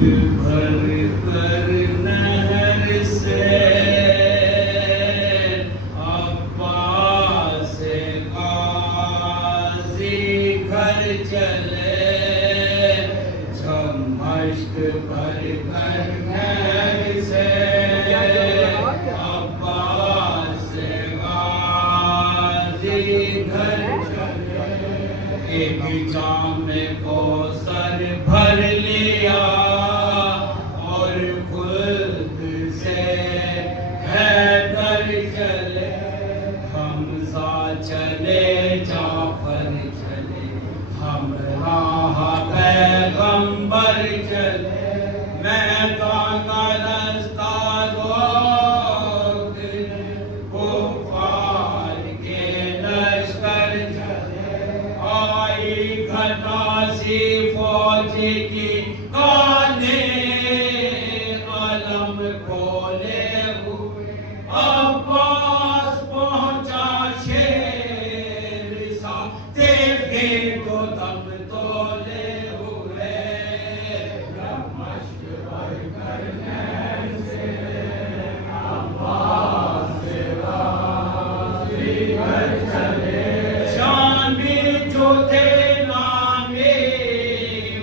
भर कर नहर से अब्बास गाजी घर चले, झमश्क भर कर नहर से अब्बास गाजी घर चले। एक जाम कौसर भर लिया और खुद से हैदर चले, हमजा चले, जाफर चले, हमराह पैगंबर चले। मैदान का रास्ता रोक कुफार के लश्कर चले, आई घटा सी फौज की काले कलम खोले हुए, अब्बास पहुंचा शेर सा, देखे तो दम तोले हुए। दमश्क भर कर नहर से अब्बास गाजी घर चले, शामी जो थे नामे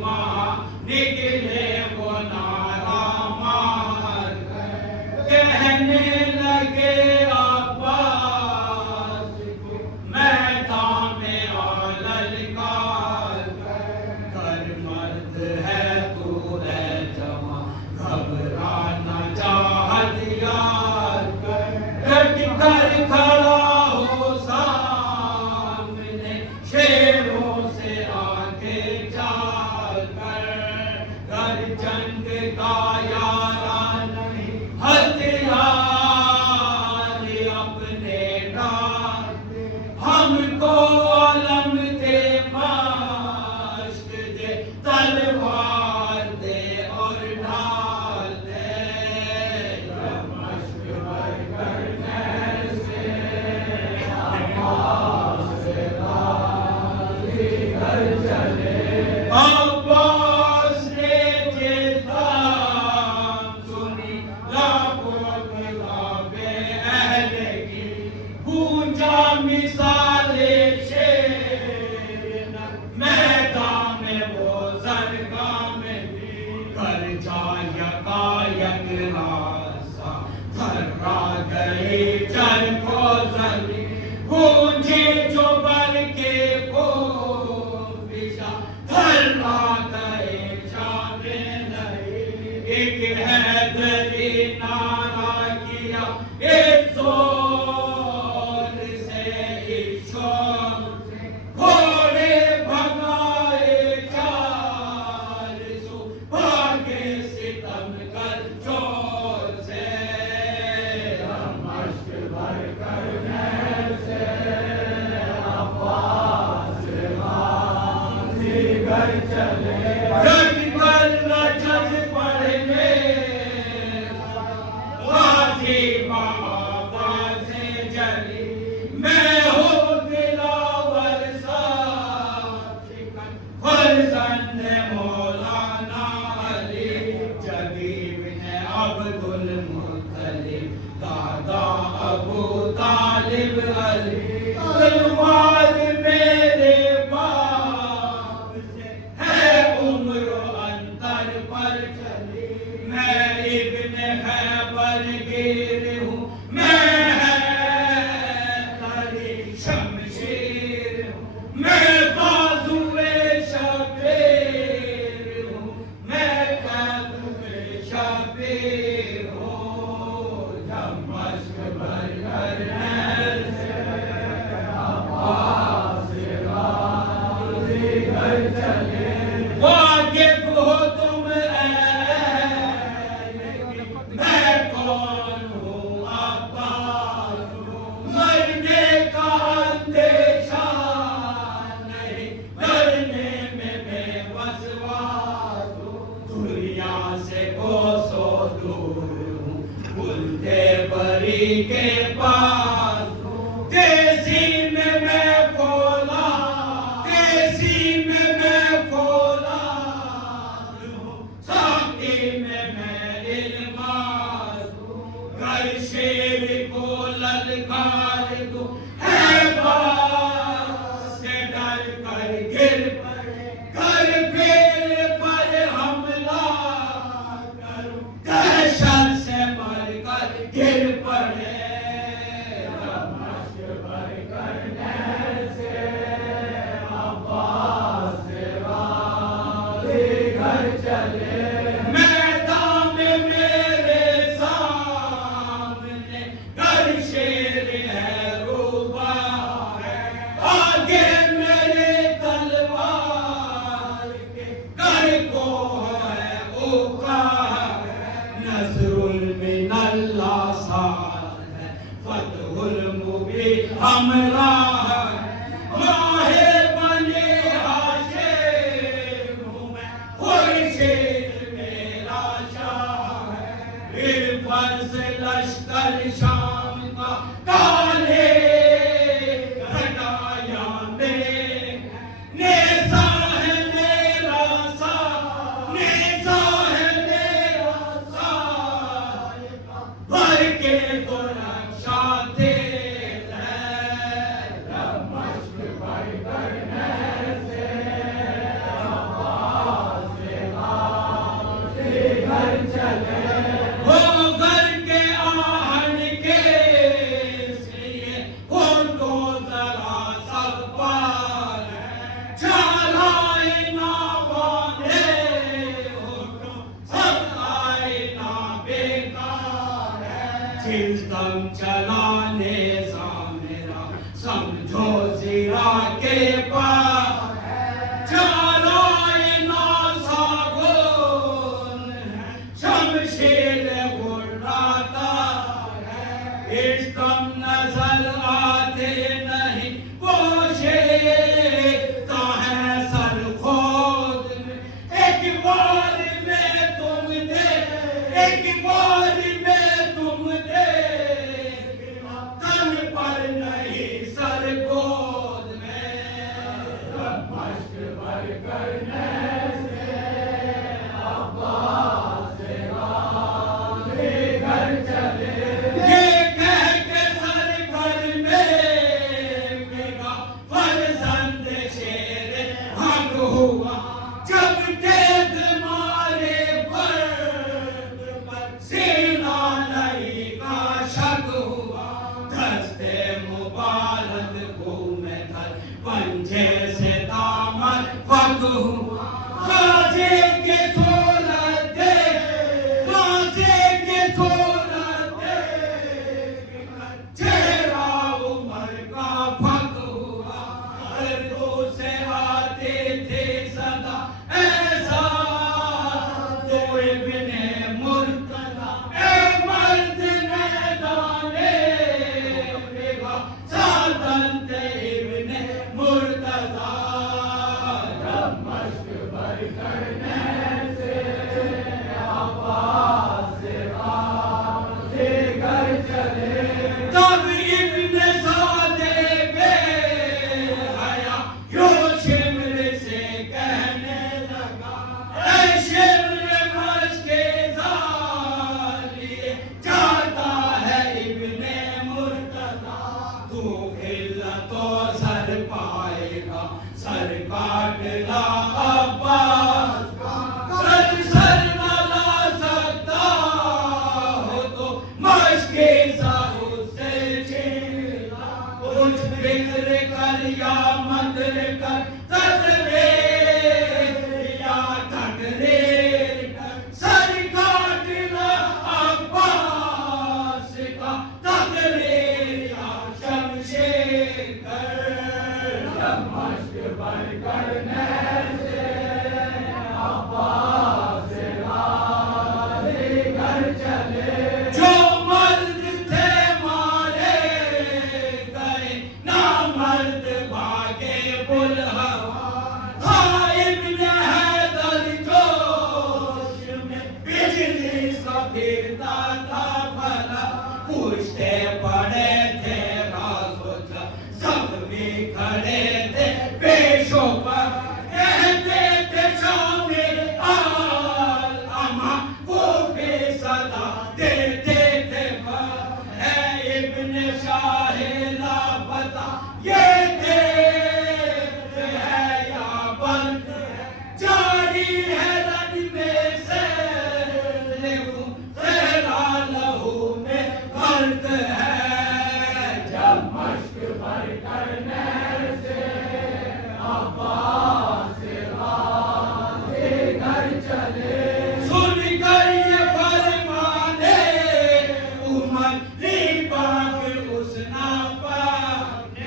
मां निकले वो नारा मार कर, कहने लगे अब्बास को मैदान में आ ललकार कर, मर्द है तू है जवां, घबराना चाहत यार कर, डट कर खड़ा हो सामने, शेरों से आगे चाल कर जंग का यारा नहीं, हथियार अपने डाल दे, हमको अलम दे, मश्क दे, तलवार दे और ढाल दे। दमश्क भर कर नहर से अब्बास गाजी घर चले, अब्बास ने जिल्दाम सुनी, लाखों खिलाफे अहले की, गूंजा मिसाले शेर, मैदान में वो जरगाह में भी, कर जा यकायक रासा, थर्रा गई चरखो जली, गूंजे जो बर के कोफिशा, थर्रा गए शामे नहीं, एक हैदरी नारा किया, एक जोर से, एक शोर से, घोड़े भगाए 400, भागे सितम कर जोर से। दमश्क भर कर नहर से अब्बास गाजी घर चले, जग पर रजत पड़ने गाजी आवाज़ें जली, मैं हूँ दिलावर साथी फर्जंद मौलाना अली, जदीद ने अब्दुल मुत्तलिब, दादा अबू तालिब अली, तलवार मेरे बाप से है उम्र अंतर पर चली, मैं इब्ने खैबर गिर हूँ, मैं हैदरी शमशीर हूँ, मैं बाजुए शबीर हूँ, मैं कदमे शबीर हूँ। दमश्क भर कर नहर से अब्बास गाजी घर चले, वाकिफ हो तुम मैं कौन हूँ, अब्बास हूँ, मरने का अंदेशा नहीं, डरने में मैं वसवास हूँ, दुनिया से कोसों दूर हूँ, बुलते बरी के पास हूँ, तेजी में मैं बोला, तेजी में मैं बोला, कदम चलाने सा मेरा समझो सिरा के पार चलो इना सागुन शमशीर गुर्राता इश्कम नजर आते नहीं पोशे ताहे सर खोद में एक बार में तुम दे एक बार में तुम दे तन पर नहीं सर गोद में मश्क भर करने से अब्बास से गाने घर चले ये कह के सर घर में मेरा फर्जंद शेर हक हुआ जब तेज मारे पर सीना नहीं का शक हुआ दस्ते मुबारक घूमे थर पंजे से दामन फक हुआ गाजे के सोलत दे गाजे के सोलत दे चेहरा उमर का फक हुआ दो से आते थे सदा ऐसा तो इब्ने मुर्तजा ए मर्द मैदाने बेगा सादंत इब्ने मुर्तजा जब मश्क भर करने से अब्बास से गाने घर चले तब इब्ने सादे हया यो शिमर से कहने लगा ऐ शिमर मश्के लिए जाता है इब्ने मुर्तजा तू हिला तो सर पाएगा सर काट ला अब्बास सर न ला सकता हो तो मश्के उससे छीना कुछ फिक्र कर या मत कर तकरीर या तकरीर कर सर काट ला अब्बास का तकरीर या शमशेर कर जब मश्क भर करने से अब्बास से गाने घर चले जो मर्द थे मारे गए ना मर्द भागे बुलहवा था इब्ने हैदर जोश में बिजली सा फिरता था भला पूछते पड़े थे राज़ सब भी खड़े थे पेशों पर कहते थे शामे आल अमा वो बेसदा देते थे है इब्ने शाहे लापता ये थे है या बंद जारी है रन में से लेहू सहरा लहू में फर्क है जब मश्क भर करने से अब्बास से गाने घर चले सुन कर ये फरमाने उमर ली पाक उस नापाक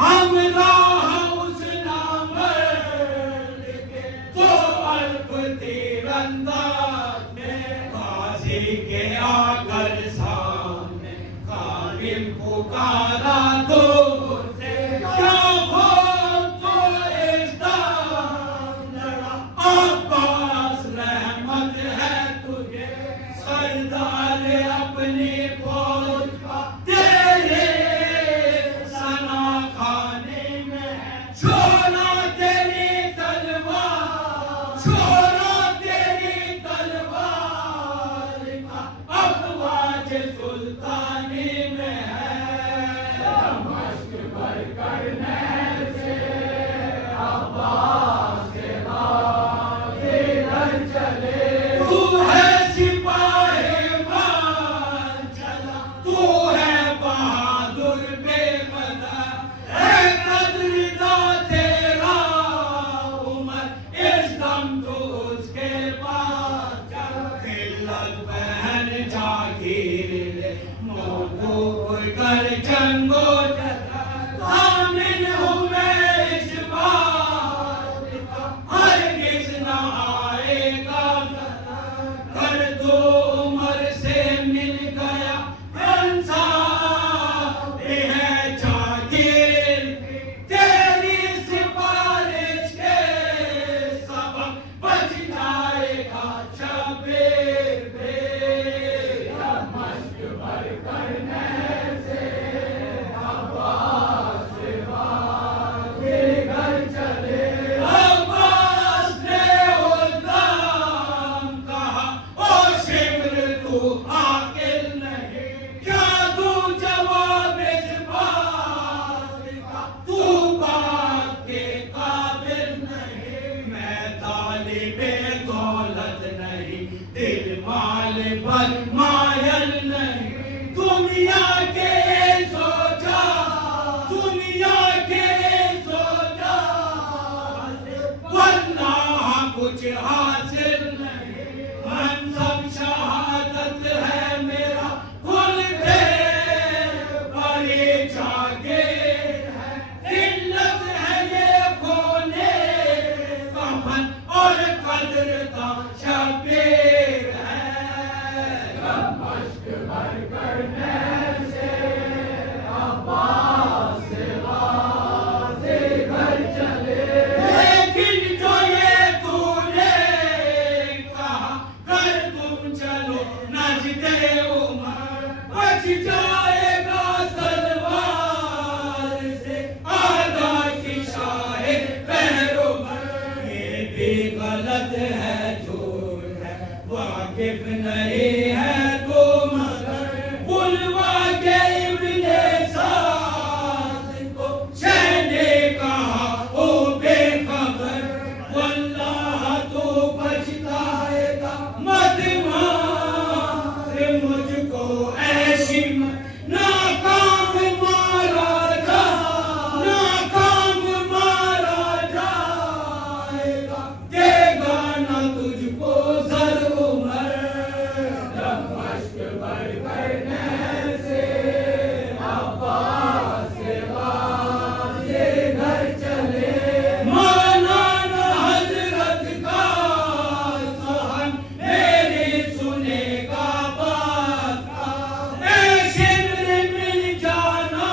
हम राह उस नामर्द के तो अल्फ तीरंदाज में गाजी के आकर सामने काबिल पुकारा तो से क्या हो तो इस दाम लड़ा अब्बास रहमत है तुझे सरदार अपनी फौज का तेरे सना खाने में छोड़ा तेरी तलवार छोड़ा तेरी तलवार का अफवाज सुल्तानी में है मश्क भर करने से अब्बास से गाने घर चले तू है सिपाही मान चला तू है बहादुर बेपदा है कदरीदा तेरा उमर इस दम तो उसके पास जा खिलत बहन जागीर ले मोटू पर मायल नहीं, दुनिया के सोचा, दुनिया के सोचा, वरना कुछ हासिल नहीं, मनसब शहादत है मेरा, खुल के बड़े जागे है, इल्लत है ये खोने कफन और कदर का शबीर है। जब मश्क भर करने से अब्बास गाज़ी घर चले, लेकिन जो ये तूने कहा कर तुम चलो नजदे उमर, बच जाएगा तलवार से आगा की शाहे पैरों। ये भी गलत है, झूठ है, वाकिफ नहीं है तो मगर बुलवा के इब्ने साद को शहने कहा ओ बेखबर, वल्लाह तो पछताएगा मत मार मुझको ऐसी नाकाम मारा जा, नाकाम मारा जाएगा, देगा ना तुझको जर उमर। जब मश्क भर करने से अब्बास गाज़ी घर चले, माना न हजरत का सोहन मेरी सुनेगा बात का, ऐ शिमर मिल जाना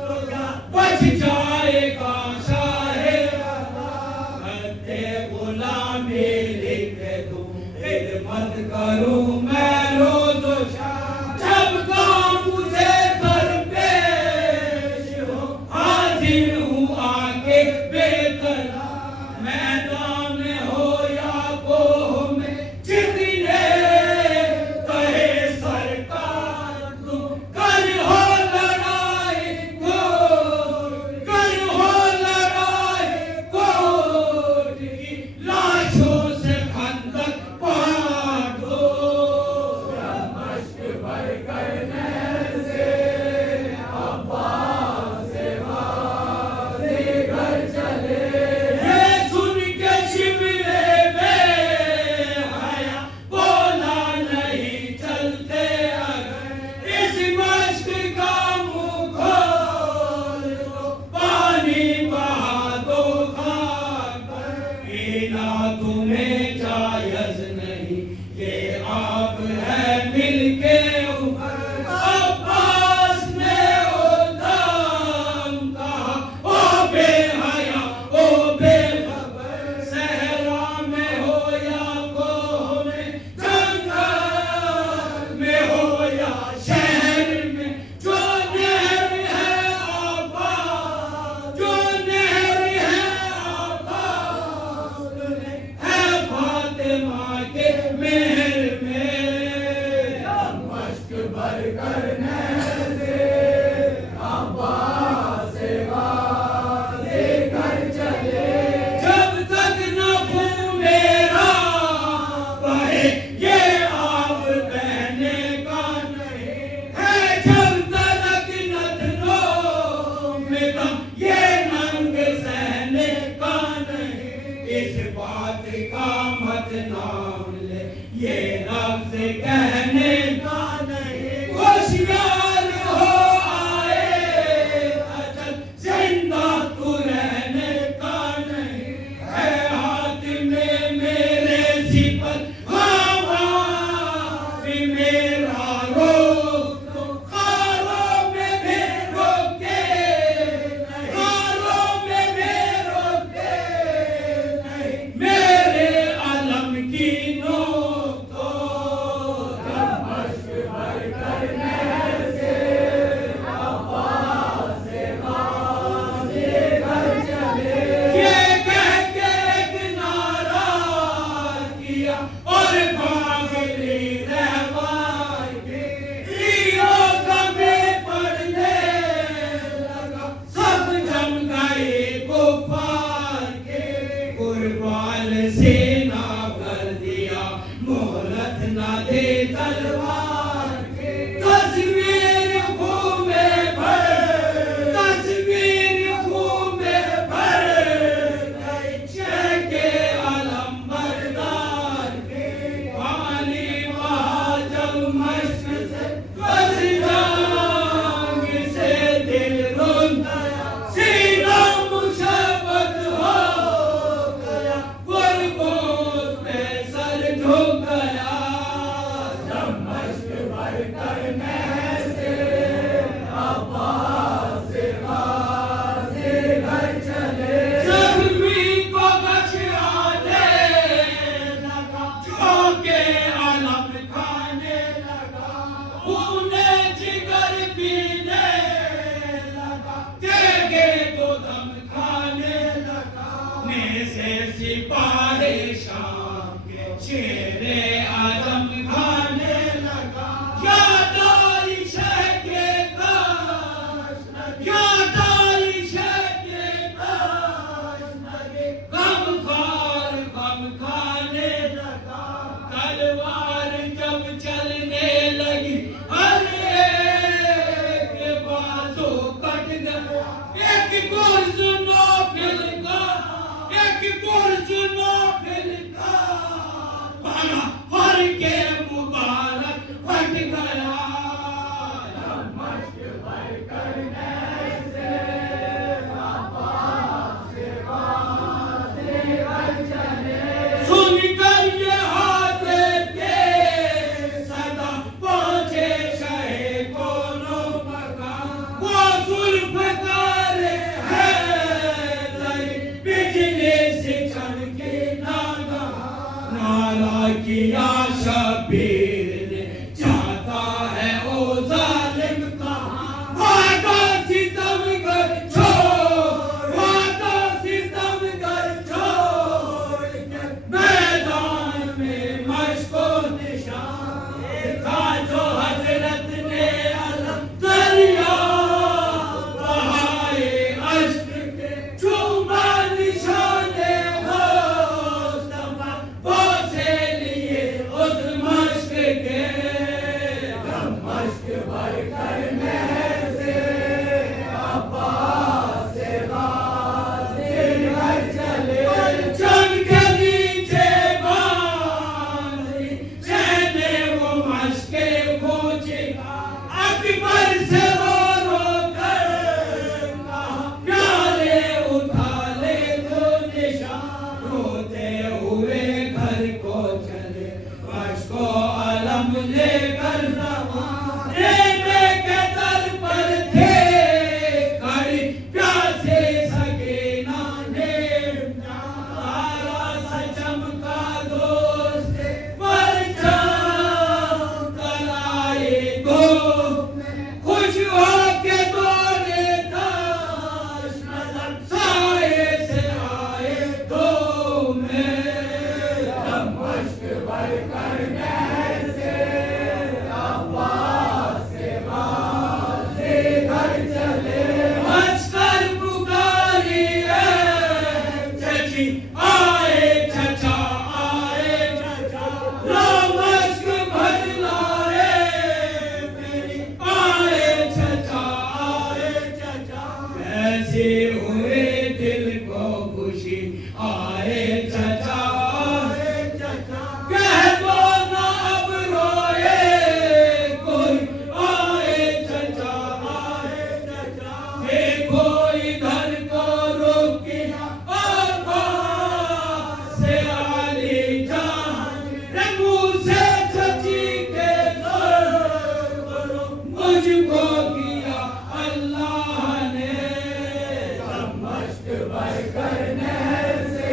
तो क्या बच जाएगा शाहे खद्दे गुलामी लिख दूं, खिदमत करूं मैं रोज़ो शाम, जब काम मुझे दरपेश हो हाजिर हूँ आके बेतला, मैदान में हो या कोह में जितने कहे सरकार तुम कर हो लड़ाई कोर्ट, कर हो लड़ाई कोर्ट की लाशों से खंदक पार दो। जब मश्क भर करने से अब्बास गाज़ी घर चले, ये सुन के शिमरे बेहया बोला नहीं चलते अगर, इस मश्क का मुँह खोल दो, पानी बहा दो खाक पर, पीना तुम्हें जायज़ नहीं, ये आप है मिलके ऊपर। अब्बास ने उदाम कहा ओ बेहया ओ बेखबर, सहरा में हो या कोह में, जंगल में हो या शहर में, जो नहर है आबाद, जो नहर है आबाद है फातिमा के मेहर में। जब मश्क भर करने से अब्बास गाज़ी घर चले, जब तक न खून मेरा बहे ये आब बहने का नहीं है, जब तक नथनों में दम ये नंग सहने का नहीं, इस बात का मत नाम ले ये लफ्ज़ कहने का नहीं, होशियार हो आए अचल जिंदा तू रहने का नहीं, है हाथ में मेरे सिपत हवा भी मेरा रोक दो, खारों में भी रोके नहीं, खारों में भी रोके नहीं, मेरे अलम की नोक दो। जब मश्क भर करने से अब्बास गाज़ी घर चले, ये कह के एक नारा किया और बागली रहवार के, लीलो कभी पड़ने लगा, सब जम गए कुफार के, कुर्बान से ना भर दिया मोहलत ना देता से सिपाही शाम के शेरे आजम खाने लगा। याद आई शह के काश लगे, याद आई शह के काश लगे, गम खाने लगा। तलवार जब चलने लगी हर एक बाजू कट गया। एक गुर्जुनो फिलका, एक गुर्जुनो फिलका, पाना हर के मुबारक फट गया। मश्क भर करने से अब्बास से वादे चले। सुन कर ये हाथे के सदा पहुंचे शहे कोनो मकान। वो जुल्फ़कार है बिजली से चमके नागान। नारा किया शबीर ने चाहता है ओ जालिम कहाँ। भागा सितमगर छोड़, भागा सितमगर छोड़ के मैदान में मश्को निशान। देखा जो हजरत ने अलम दरिया बहाए अश्क के, चूमा निशाने मुस्तफा बोसे लिए उस मश्क के। मश्क भर करने से अब्बास से वादे चले। जंग के नीचे बांधी चैने वो मश्के पूछे। अकबर से रो कर कहा प्यारे उठा ले तो निशान। रोते हुए घर को चले मश्को अलम लेकर रवान। रेमे के दर पर थे खड़ी प्यासे सकीना ने। तारा सा चमका दोस्त परछाई कलाई को, खुश होके दौड़े ताश नजर साए से आए दो में। मश्क भर करने से अब्बास से वादे चले। हंसकर पुकारी चची आए चचा, आए चचा। लो मश्क भर लाए मेरी आए चचा, आए चचा। कैसे हुए दिल को खुशी आए चचा, आए चचा। कह दो ना अब रोए कोई आए चचा, आए चचा। देखो इधर को रोकिया अब्बास से आली जान। रंगू से चची के करो मुझको किया अल्लाह ने। मश्क भर करने से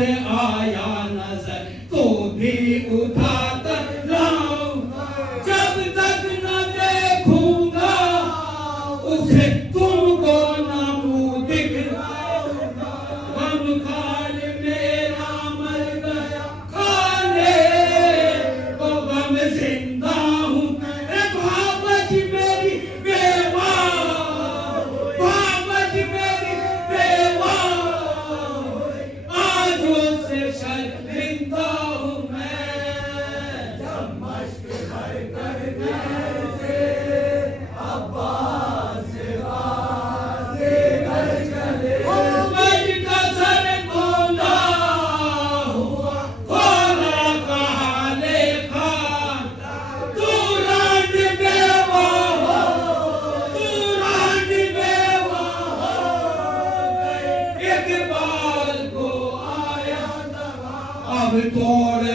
पर आया नजर तो भी उठा कर लाऊंगा, जब तक न देखूंगा उसे तुमको न मुंह दिखलाऊंगा। गम खाल मेरा मर गया खाने को, गम जिंदा हूँ बाबा जी मेरी बेवा, बाबा जी मेरी बेवा, आज उससे शर्मिंदा हूँ मैं। जब मश्क भर कर कैसे अब्बास से घर चले, मज का सर गोंदा हुआ खोला कहा लेखा, तू रांड बेवा हो, तू रांड बेवा हो, इकबाल को आया दवा, अब तोड़